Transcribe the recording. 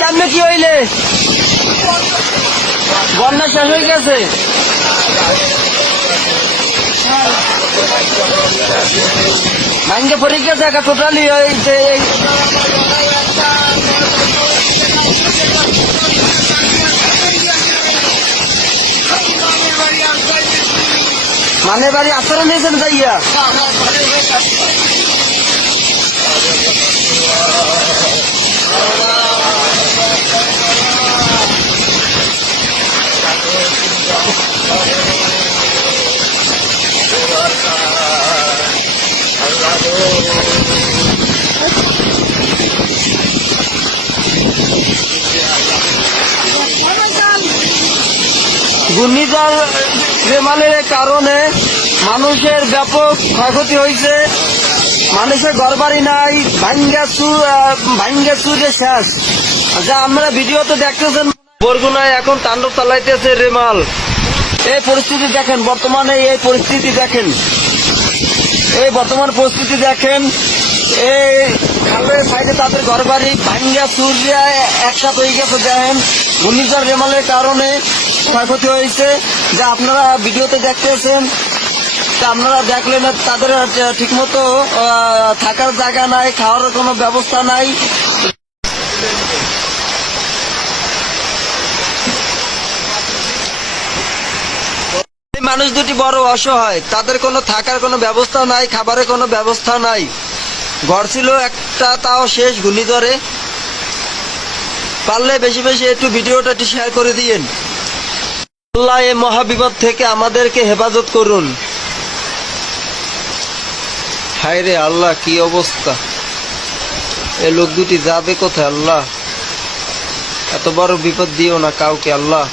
কেমনে কি হইলে বন্যা শেষ হয়ে গেছে? ভাঙ্গে পড়ে গেছে একা টোটালি। মানে বাড়ি আশ্রয় নিয়েছেন যাইয়া? ঘূর্ণিঝড় রেমালের কারণে মানুষের ব্যাপক ক্ষয়ক্ষতি হয়েছে। মানুষের ঘরবাড়ি নাই, ভাঙ্গা চুরে শেষ। যা আমরা ভিডিওতে দেখতেছেন, বরগুনায় এখন তাণ্ডব চালাইতেছে রেমাল। এই পরিস্থিতি দেখেন, বর্তমানে এই পরিস্থিতি দেখেন, এই বর্তমান পরিস্থিতি দেখেন। এই খালের সাইডে তাদের ঘরবাড়ি ভাঙ্গা চুরিয়া একসাথে হয়ে গেছে। দেখেন ঘূর্ণিঝড় রেমালের কারণে ক্ষয়ক্ষতি হয়েছে, যা আপনারা ভিডিওতে দেখতেছেন। আপনারা দেখলেন তাদের ঠিক মতো থাকার জায়গা নাই, খাওয়ার কোনো ব্যবস্থা নাই। মানুষ দুটি বড় অসহায়, তাদের কোনো থাকার কোনো ব্যবস্থা নাই, খাবারের কোনো ব্যবস্থা নাই। ঘর ছিল একটা, তাও শেষ ঘূর্ণিঝড়ে। পারলে বেশি বেশি একটু ভিডিওটা একটু শেয়ার করে দিয়েন। আল্লাহ এই মহাবিপদ থেকে আমাদেরকে হেফাজত করুন। হায় রে আল্লাহ, কি অবস্থা! এ লোক দুটি যাবে কোথায়? আল্লাহ, এত বড় বিপদ দিও না কাউকে আল্লাহ।